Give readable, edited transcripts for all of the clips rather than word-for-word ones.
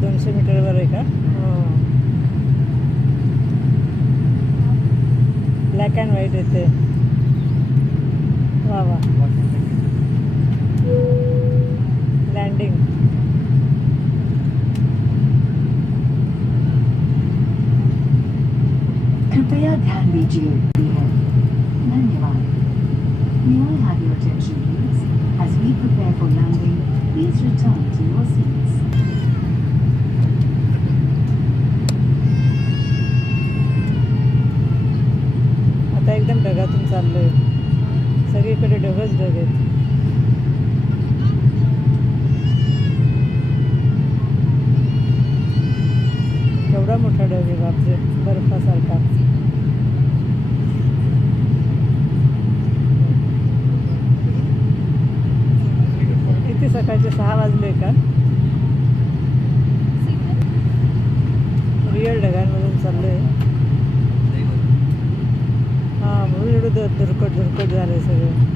200 मीटरवर आहे का? ब्लॅक अँड व्हाईट येते. वा वा. लँडिंग. कृपया ध्यान दीजिए. धन्यवाद. May I have your attention please? As we prepare for landing, please return to your seats. आता एकदम ढगातून चाललोय. सगळीकडे ढगच ढग आहेत. केवढा मोठा ढग आहे बापरे, बर्फासारखा. किती सकाळचे 6 वाजले का? रिअल ढगांमधून चाललोय. हां, म्हणून एवढं धुरकट झालंय सगळं.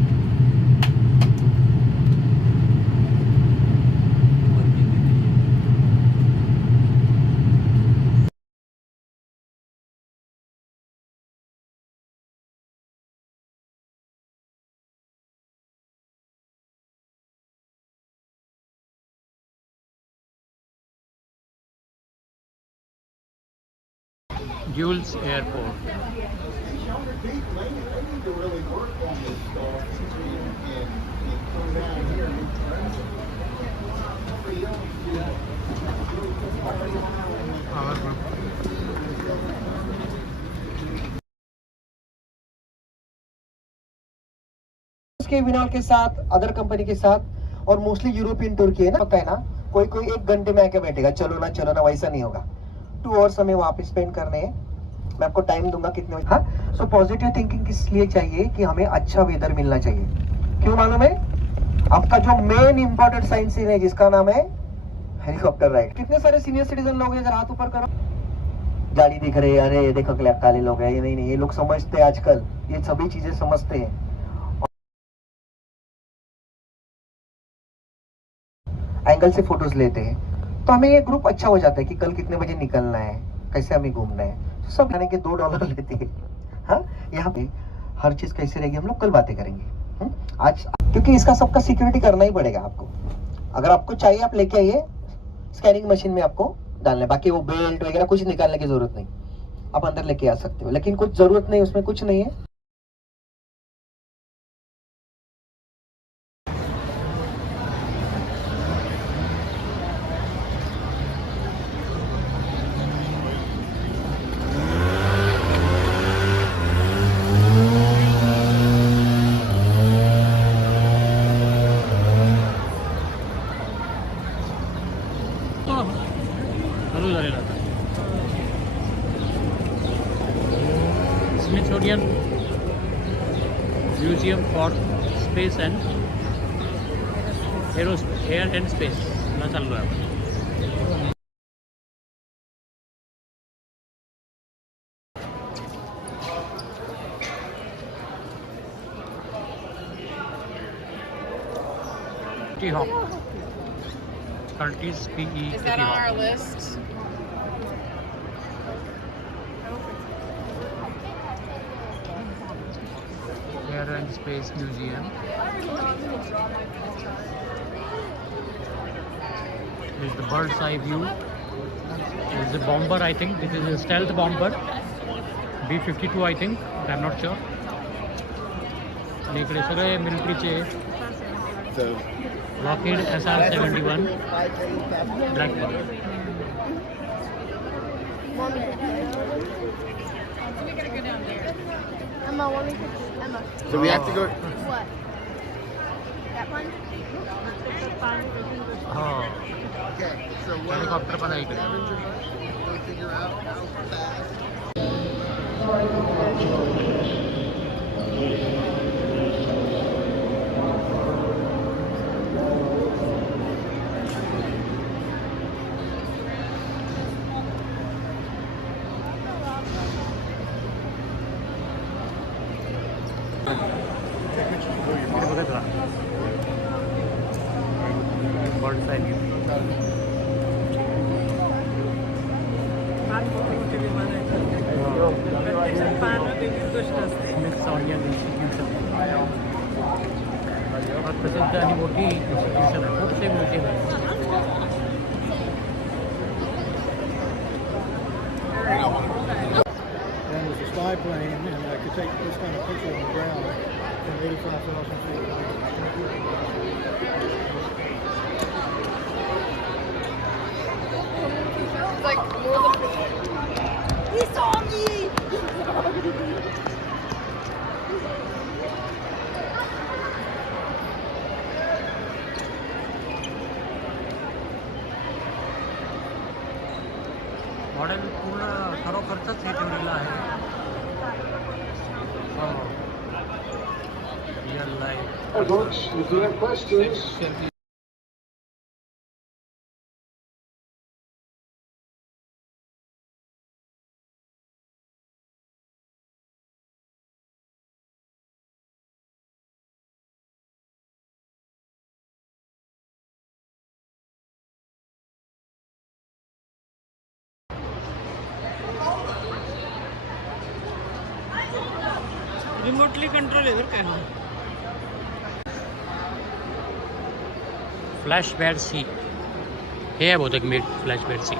Jules Airport. के विनाल के साथ, अदर कंपनी के साथ, और मोस्टली यूरोपियन टूर की है ना, पता है ना, कोई 1 घंटे में आके बैठेगा, चलो ना वैसा नहीं होगा. 2 आवर्स हमें वहाँ पे स्पेंड करने हैं. मैं आपको टाइम दूंगा कितने बजे. हाँ, सो पॉजिटिव थिंकिंग किस लिए चाहिए कि हमें अच्छा वेदर मिलना चाहिए. क्यों मालूम है? आपका जो मेन इंपॉर्टेंट साइंस है जिसका नाम है हेलीकॉप्टर राइड. कितने सारे सीनियर सिटीजन लोग हैं, जरा हाथ ऊपर करो. गाड़ी दिख रही है, अरे देखो काले लोग हैं. ये नहीं, ये लोग समझते हैं आजकल, ये सभी चीजें समझते हैं. एंगल से फोटोज लेते हैं, तो हमें ये ग्रुप अच्छा हो जाता है कि कल कितने बजे निकलना है, कैसे हमें घूमना है. तो सब जाने के $2 लेते हैं. हाँ, यहाँ पे हर चीज कैसे रहेगी हम लोग कल बातें करेंगे. आज क्योंकि इसका सबका सिक्योरिटी करना ही पड़ेगा आपको. अगर आपको चाहिए आप लेके आइए, स्कैनिंग मशीन में आपको डालना है. बाकी वो बेल्ट वगैरह कुछ निकालने की जरूरत नहीं, आप अंदर लेके आ सकते हो. लेकिन कुछ जरूरत नहीं, उसमें कुछ नहीं है. Smithsonian Museum for Space and Air and Space ला चाललो आहे आपण. Kitty Hawk. Curtis P.E. Is that on our list? Air and Space Museum. This is the bird's eye view. This is a bomber, I think. This is a stealth bomber. B-52, I think. But I'm not sure. आणि इकडे सगळे मिलिटरीचे Lockheed SR-71 Blackbird. Emma, let me pick Emma. So we have to go. What? That one? हो, Okay, so what helicopter पण आहे इकडे. we figure out how fast. इकडे बघत राहा. बर्ड्स आय व्ह्यू. मोठे विमान आहेत प्रत्यक्षात पाहणं वेगळीच गोष्ट असते. स्मिथ ऑनियन इन्स्टिट्यूशन प्रसिद्ध आणि मोठी इन्स्टिट्यूशन आहे, खूपसे म्युझियम आहे. And there's a spy plane, and I could take this kind of picture on the ground from 85,000 feet. It's like more than. He saw me! Model पूर्ण खरोखरच हे ठेवलेलं आहे. रिअल लाईफ रिमोटली कंट्रोल आहे बरं काय. फ्लॅश बॅड सी हे आहे बहुतेक मीठ फ्लॅश बॅड सी.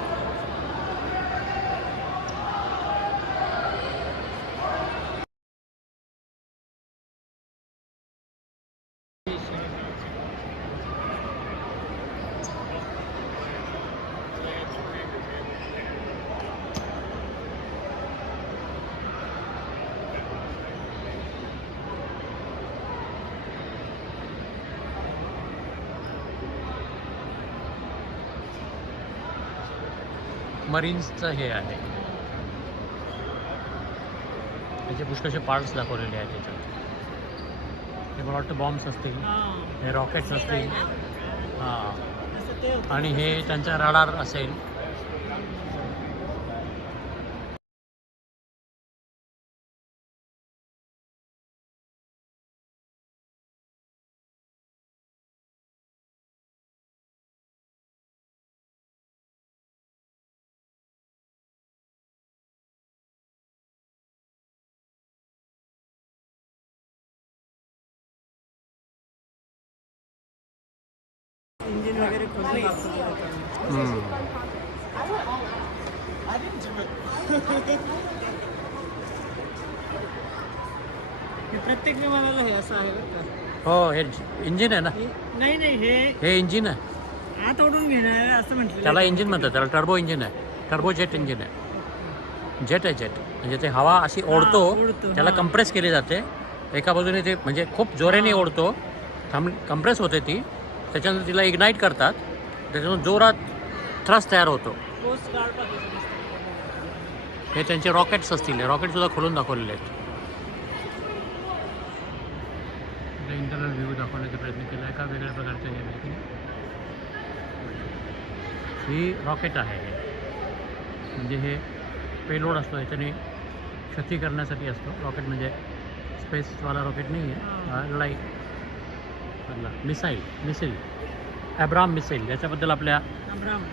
मरीन्सचं हे आहे, त्याचे पुष्कळसे पार्ट्स दाखवलेले आहेत त्याच्यात. हे मला वाटतं बॉम्ब्स असतील, हे रॉकेट्स असतील. हां, असं ते होतं. आणि हे त्यांचा रडार असेल. इंजिन वगैरे खोलून दाखवतो. हे प्रत्येक विमानाला हे असं आहे बरं का. हो, हे इंजिन आहे ना, नाही नाही हे इंजिन आहे. हे आत ओढून घेणार असं म्हटलं. त्याला इंजिन म्हणतात, त्याला टर्बो इंजिन आहे, टर्बो जेट इंजिन आहे. जेट आहे जेट, म्हणजे ते हवा अशी ओढतो, ओढतो, त्याला हां. कंप्रेस केली जाते एका बाजूने. ते म्हणजे खूप जोराने ओढतो, कंप्रेस होते ती, त्याच्यानंतर तिला इग्नाईट करतात, त्याच्यातून जोरात थ्रस्ट तयार होतो. कोस्ट गार्ड पाहिजे. हे त्यांचे रॉकेट्स असतील, हे रॉकेटसुद्धा खोलून दाखवलेले आहेत. इंटरनल व्ह्यू दाखवण्याचा प्रयत्न केला एका वेगळ्या प्रकारचं हे आहे. ही रॉकेट आहे, म्हणजे हे पेलोड असतो, ह्याच्याने क्षती करण्यासाठी असतो. रॉकेट म्हणजे स्पेसवाला रॉकेट नाही आहे, लाईक मिसाईल ॲब्राम मिसाईल, याच्याबद्दल आपल्या अब्राम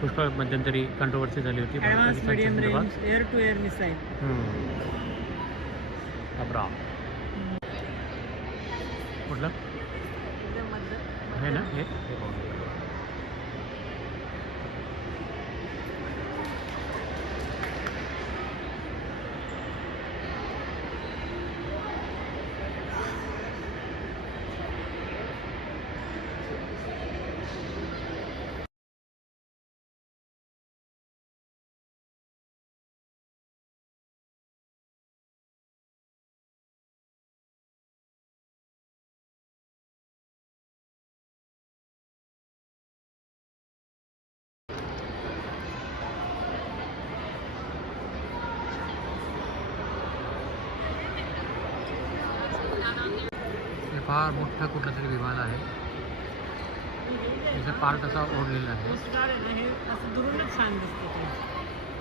पुष्कळ मध्यंतरी कंट्रोवर्सी झाली होती ॲडव्हान्स मीडियम संदर्भात. Range air to air missile. अब्राम कुठलं एकदम मध्य आहे ना हे. फार मोठा कुठला तरी विमान आहे, त्याचा पार्ट असा ओढलेला आहे. कोस्ट गार्ड आहे ना, हे असं दुरूनच छान दिसतं ते.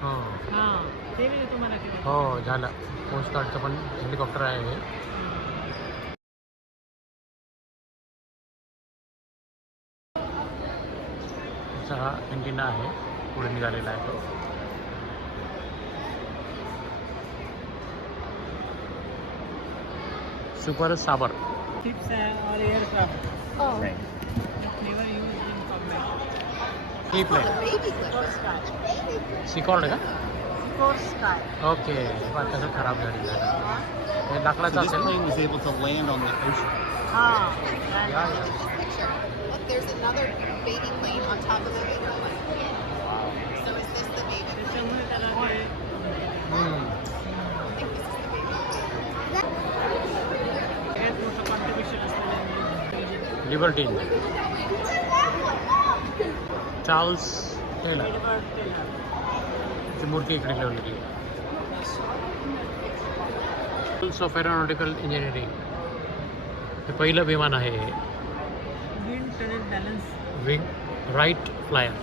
हो हां, ते मी तुम्हाला केलं. हो झालं. कोस्ट गार्डचं पण हेलिकॉप्टर आहे हे. त्याचा हा अँटिना आहे, पुढे निघालेला आहे तो. सुपर साबर Ships or aircraft. Oh. Never used in combat. ही plane The baby Or lift. sky. सिकॉर्ड का Or sky. ओके बघ कसं खराब झाली आहे. हे लाकडाचं So this असेल. plane was able to land on the ocean. Ah. या, या. Picture. Look, there's another baby plane on top of the bigger plane. So is this the baby plane? त्याच्यामुळे त्याला ते हम्म. I think this is the baby plane. सगळ्यात मोठं contribution असलेलं liberty Charles Taylor Edward Taylor. ची मूर्ती इकडे ठेवलेली आहे. स्कूल्स ऑफ एरोनॉटिकल इंजिनिअरिंग हे पहिलं विमान आहे. Wind tunnel balance. Wing Wright flyer.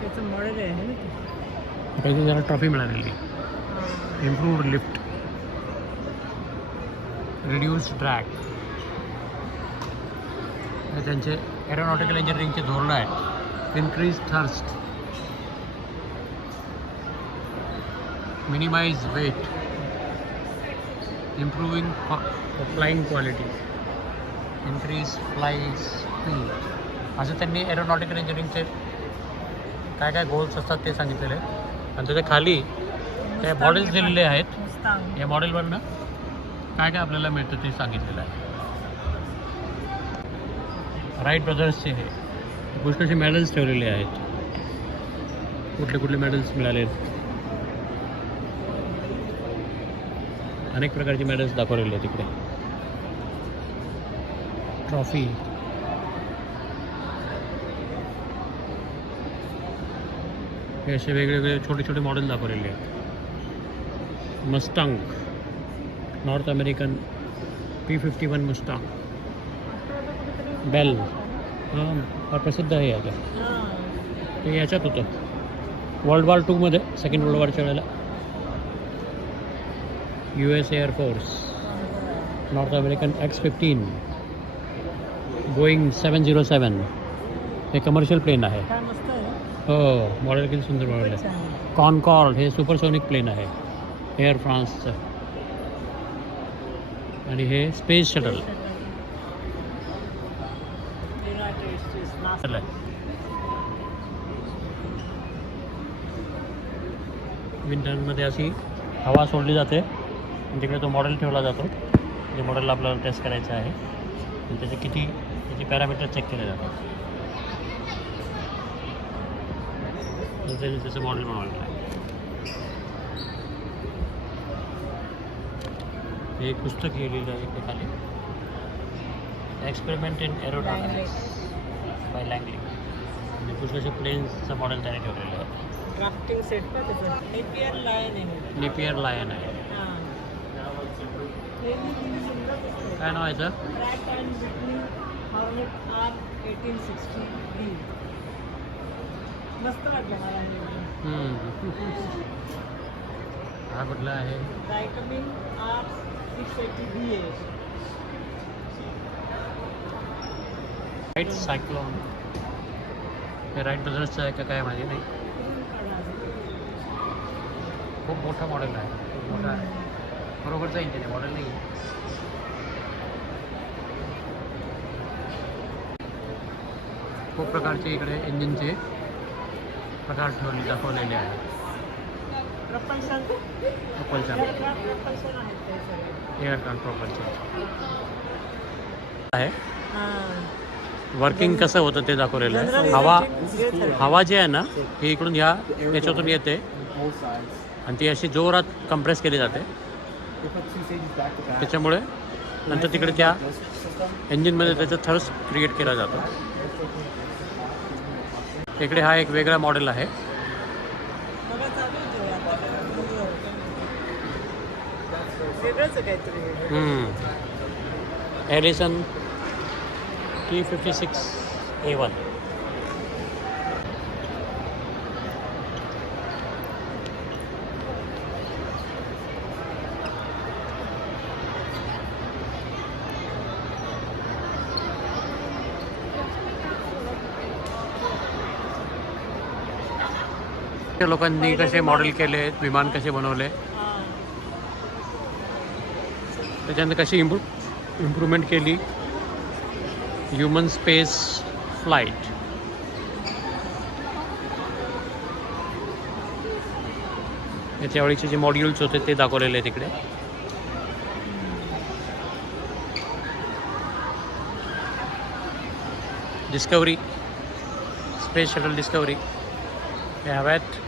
त्याचं मॉडेल आहे ना ते. काही जरा ट्रॉफी मिळालेली. इम्प्रूव्ड लिफ्ट, रिड्यूस ड्रॅग हे त्यांचे एरोनॉटिकल इंजिनिअरिंगचे धोरणं आहेत. Increase thrust, minimise weight, improving flying quality, increase fly speed असं त्यांनी एरोनॉटिकल इंजिनिअरिंगचे काय काय गोल्स असतात ते सांगितलेले आहेत. आणि त्याच्या खाली ते मॉडेल्स दिलेले आहेत. मुस्तांग. या मॉडेलवरनं काय काय आपल्याला मिळतं ते सांगितलेलं आहे. राईट ब्रदर्सचे हे पुष्कळचे मेडल्स ठेवलेले आहेत. कुठले कुठले मेडल्स मिळाले, अनेक प्रकारचे मेडल्स दाखवलेले आहेत तिकडे. ट्रॉफी, हे असे वेगवेगळे छोटे छोटे मॉडेल दाखवलेले आहेत. मस्टांग, नॉर्थ अमेरिकन P-51 मस्टांग, बेल हां फार प्रसिद्ध आहे आता. ते याच्यात होतं वर्ल्ड वॉर 2 मध्ये, सेकंड वर्ल्ड वॉरच्या वेळेला. US air force, north American X-15, Boeing 707 हे कमर्शियल प्लेन आहे. काय मस्त आहे. हो, मॉडेल किती सुंदर मॉडेल आहे. छान. कॉनकॉर्ड हे सुपरसोनिक प्लेन आहे एअर फ्रान्सचं. आणि हे space shuttle United States NASA. विंटरमध्ये अशी हवा सोडली जाते आणि तिकडे तो मॉडेल ठेवला जातो. जे मॉडेल आपल्याला टेस्ट करायचं आहे आणि त्याचे किती त्याचे पॅरामीटर चेक केले जातात. त्याचं मॉडेल बनवलेलं आहे. हे एक पुस्तक लिहिलेलं आहे इकडे खाली, experiment in aerodynamics bye Langley. म्हणजे पुष्कळचे प्लेन्सचं मॉडेल त्याने ठेवलेलं आहे. ड्राफ्टिंग सेट का त्याचं. नेपियर लायन आहे. नेपियर लायन आहे. हां. हे मी किती सुंदर दिसतंय. काय नाव आहे याचं? Pratt and Whitney Hornet R 1860B. मस्त वाटलं मला हे. हा कुठला आहे? डायटमिन R 680B आहे. राईट सायक्लोन हे राईट ब्रदर्सचं आहे का काय माहिती नाही. खूप मोठं मॉडेल आहे. खूप मोठं आहे. बरोबरचं इंजिन आहे, मॉडेल नाही. खूप प्रकारचे इकडे इंजिनचे प्रकार ठेवले दाखवलेले आहेत. प्रपल्शन. प्रपल्शन, एअरक्राफ्ट प्रपल्शन आहेत ते सगळे. एअरक्राफ्ट प्रपल्शन आहे. हां. वर्किंग कसं होतं ते दाखवलेलं आहे. जनरल हवा इलेक्ट्रिक हे झालं. हवा जी आहे ना ही इकडून याच्यातून येते आणि ती अशी जोरात कंप्रेस केली जाते. त्याच्यामुळे नंतर तिकडे त्या इंजिनमध्ये त्याचा थर्स्ट क्रिएट केला जातो. इकडे हा एक वेगळा मॉडेल आहे. बघा चालू होतं आता. वेगळंच आहे काहीतरी. Arisen T-56A1. लोकांनी कसे मॉडेल केले, विमान कसे बनवले हां. त्याच्यानंतर कशी इम्प्रूव्हमेंट केली ह्युमन स्पेस फ्लाईट. त्यावेळीचे जे मॉड्यूल्स होते ते दाखवलेले आहे तिकडे. डिस्कवरी, स्पेस शटल डिस्कवरी हे हव्यात.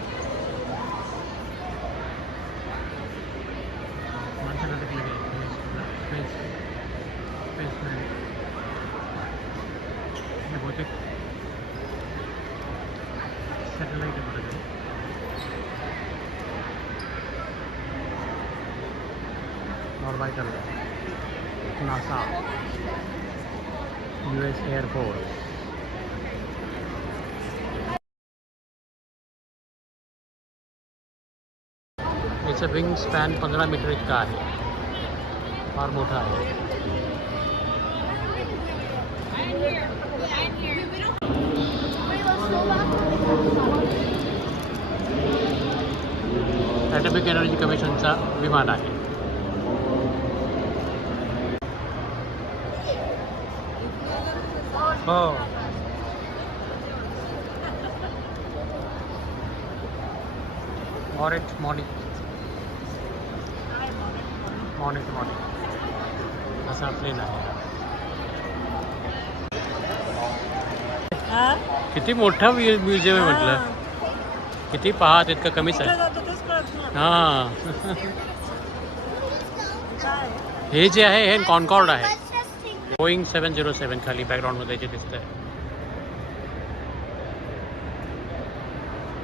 Orbital NASA US air force. याचं विंग स्पॅन 15 मीटर इतका आहे, फार मोठा आहे. ॲटॉमिक एनर्जी कमिशनचा विमान आहे. हो, मॉनिट असा प्लेन आहे. हा किती मोठा म्युझियम आहे म्हटलं. किती पाहा तितकं कमीच आहे. हां हे जे आहे हे कॉन्कॉर्ड आहे. बोईंग 707 खाली बॅकग्राऊंडमध्ये जे दिसतंय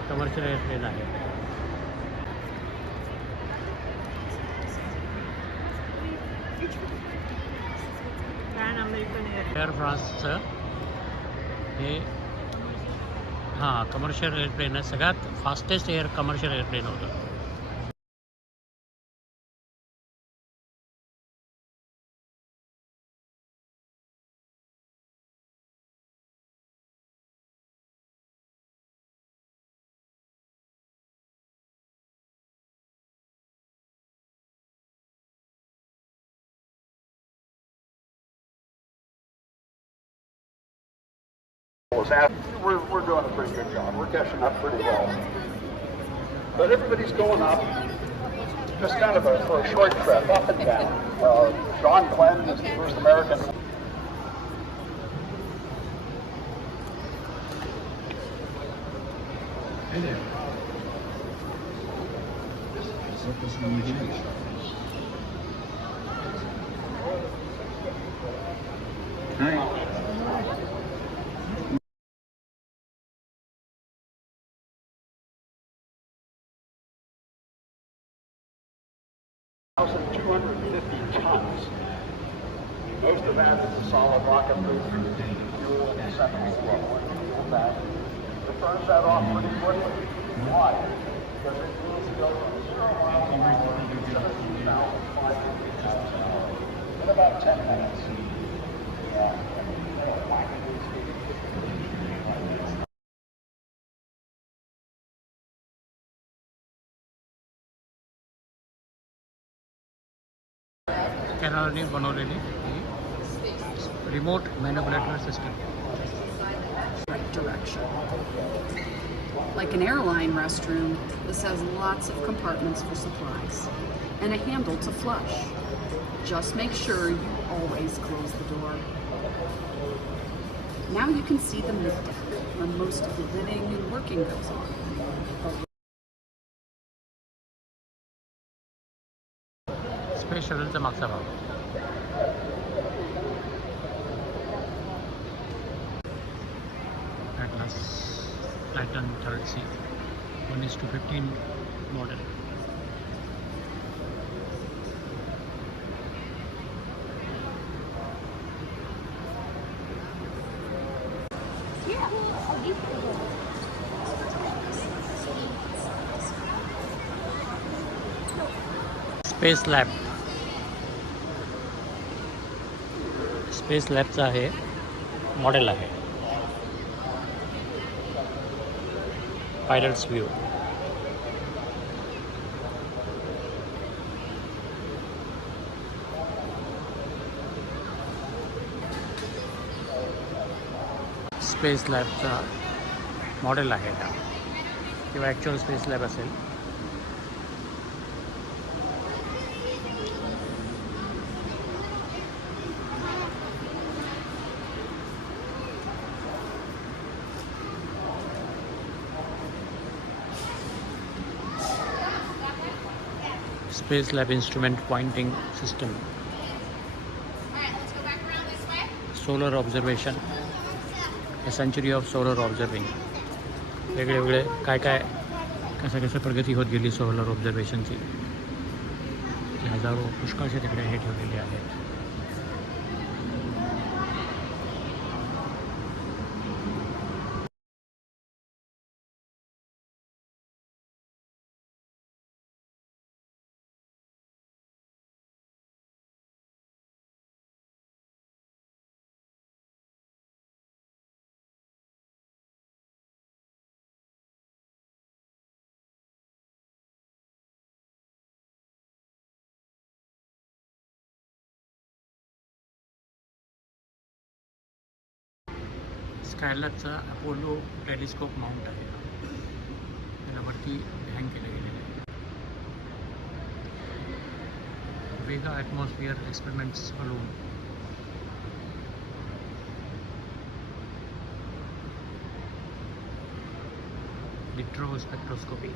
कमर्शियल एअरप्लेन आहे. एअर फ्रान्सचं हे हां कमर्शियल एअरप्लेन आहे. सगळ्यात फास्टेस्ट कमर्शियल एअरप्लेन होतं. We're doing a pretty good job. We're catching up pretty well. But everybody's going up, just kind of for a short trip, up and down. John Glenn is the first American. Hey there. Surface imagination. Hi. 1,250 tons. Most of that is a solid rocket booster, fuel in the second floor. Fuel that. It burns that off pretty quickly. Why? Because it needs to go from 0 miles an hour to 17,500 miles an hour in about 10 minutes. Yeah. कॅनडाने बनवलेली ही remote manipulator system. Direction. Like an airline restroom, this has lots of compartments for supplies and a handle to flush. Just make sure you always close the door. Now you can see the middeck, where most of the living and working goes on. Space शटलचा मागचा भाग. Atlas Titan 3rd-C 1:15 model. Space lab. Space लॅबचा आहे model आहे. Pilot's view. Space लॅबचा model आहे हा, किंवा ॲक्च्युअल स्पेस लॅब असेल. Space Lab Instrument Pointing System, Solar Observation, A Century of Solar Observing. वेगळे वेगळे काय काय कसं प्रगती होत गेली सोलर ऑब्झर्वेशनची. हजारो पुष्कळशे तिकडे हे ठेवलेले आहेत. स्कायलॅबचा अपोलो टेलिस्कोप माउंट आहे, त्यावरती हँग केलं गेलेलं आहे. वेगा ॲटमॉस्फिअर एक्सपेरिमेंट्स बलून, लिट्रो spectroscopy,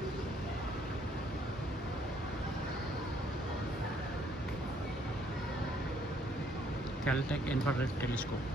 Caltech infrared telescope.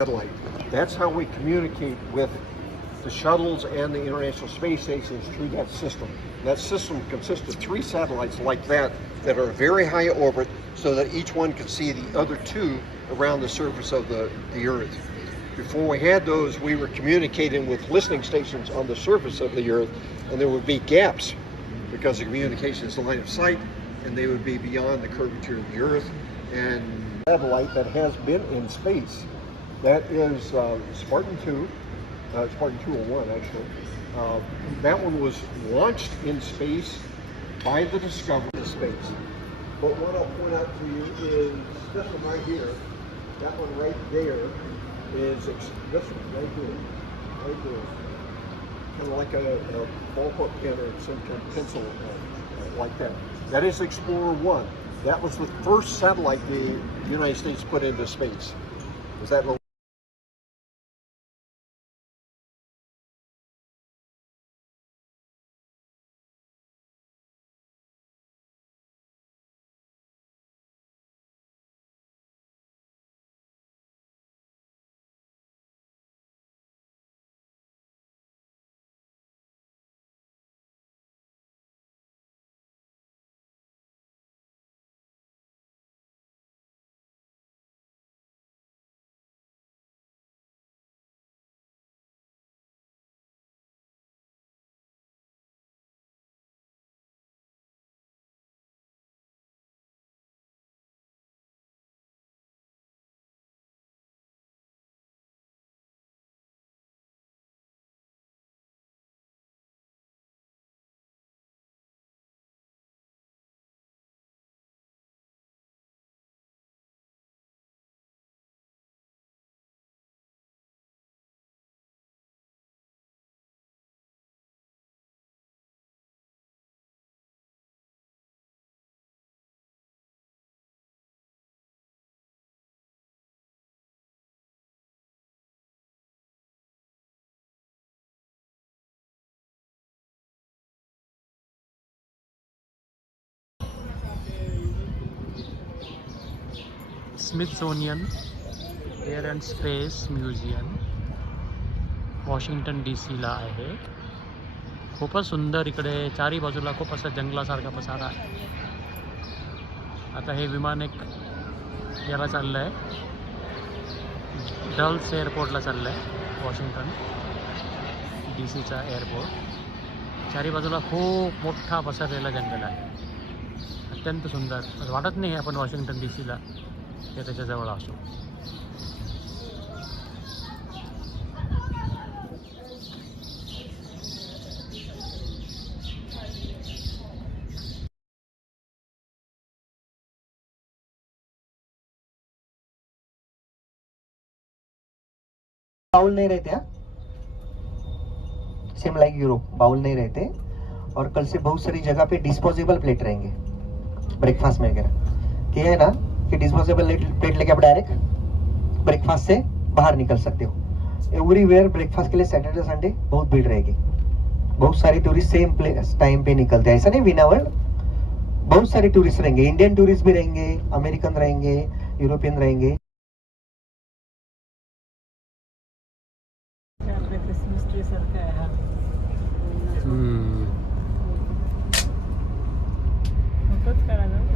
Satellite. That's how we communicate with the shuttles and the International Space Stations through that system. That system consists of 3 satellites like that are very high orbit so that each one can see the other 2 around the surface of the Earth. Before we had those, we were communicating with listening stations on the surface of the Earth, and there would be gaps because the communication is line of sight, and they would be beyond the curvature of the Earth. And satellite that has been in space, that is Spartan 2, Spartan 201 actually. That one was launched in space by the Discovery of space. But what I'll point out to you is this one right here. That one right there is this one right there, kind of like a ballpoint pen or some kind of pencil like that. That is Explorer 1. That was the first satellite the United States put into space. Was that Smithsonian air and space museum Washington DC ला आहे. खूपच सुंदर इकडे चारी बाजूला खूप असं जंगलासारखा पसारा आहे. आता हे विमान एक याला चाललं आहे, डल्स एअरपोर्टला चाललं आहे, वॉशिंग्टन DC एअरपोर्ट. चारी बाजूला खूप मोठा पसरलेला जंगल आहे, अत्यंत सुंदर. असं वाटत नाही आपण वॉशिंग्टन DCला हे त्याच्याजवळ असो. बाउल नहीं रहते हैं, सेम लाइक यूरोप, बाउल नहीं रहते. और कल से बहुत सारी जगह पे डिस्पोजेबल प्लेट रहेंगे ब्रेकफास्ट में वगैरह. कि है ना कि डिस्पोजेबल प्लेट लेके आप डायरेक्ट ब्रेकफास्ट से बाहर निकल सकते हो. एवरीवेयर ब्रेकफास्ट के लिए सैटरडे संडे बहुत भीड़ रहेगी. बहुत सारे टूरिस्ट सेम टाइम पे निकलते हैं. ऐसा नहीं विनावर, बहुत सारे टूरिस्ट रहेंगे. इंडियन टूरिस्ट भी रहेंगे, अमेरिकन रहेंगे, यूरोपियन रहेंगे. आपल्या क्रिसमस ट्री सारखं आहे हा. होतच करा ना.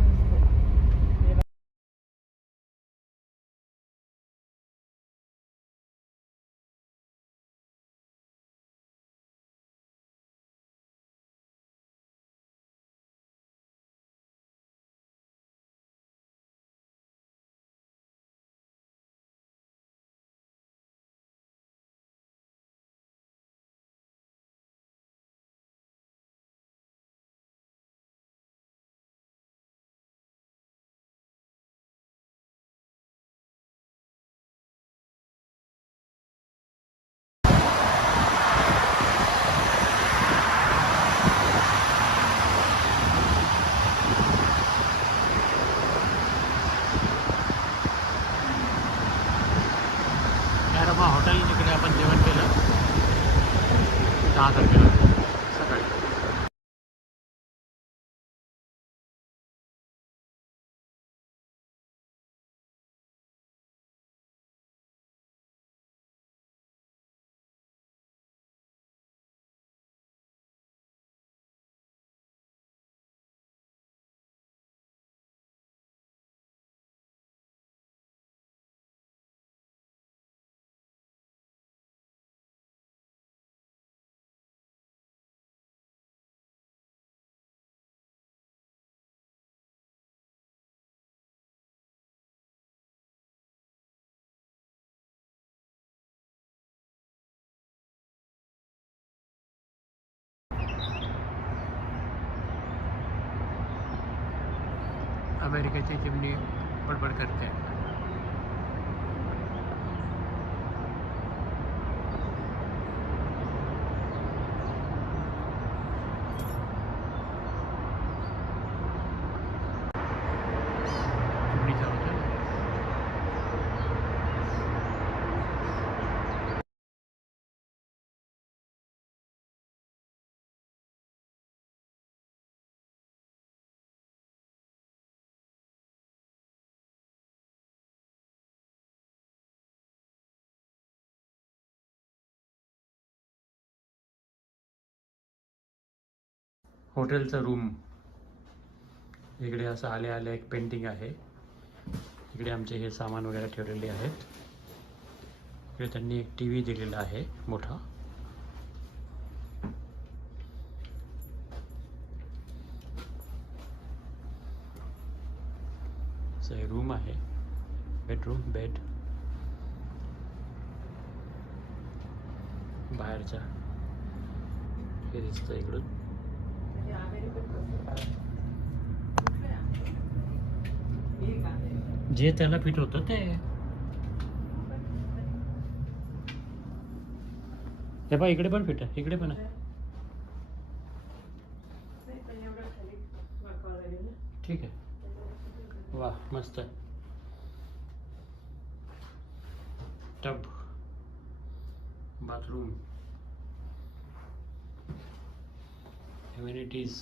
पॅरोमा हॉटेल तिकडे आपण जेवण केलं 10 तारखेला सकाळी. अमेरिकेची चिमणी बडबड करते. चिमणीचा आवाज आहे. हॉटेलचं रूम इकडे असं आले आले एक पेंटिंग आहे. इकडे आमचे हे सामान वगैरे ठेवलेले आहेत. इकडे त्यांनी एक TV दिलेला आहे मोठा. असं रूम आहे, बेडरूम, बेड. बाहेरच्या हे दिसतं इकडून. जे त्याला फिट होतं ते. हे बघ इकडे पण फिट आहे, इकडे पण आहे. ठीक आहे. वाह मस्त आहे. Tub, bathroom, amenities.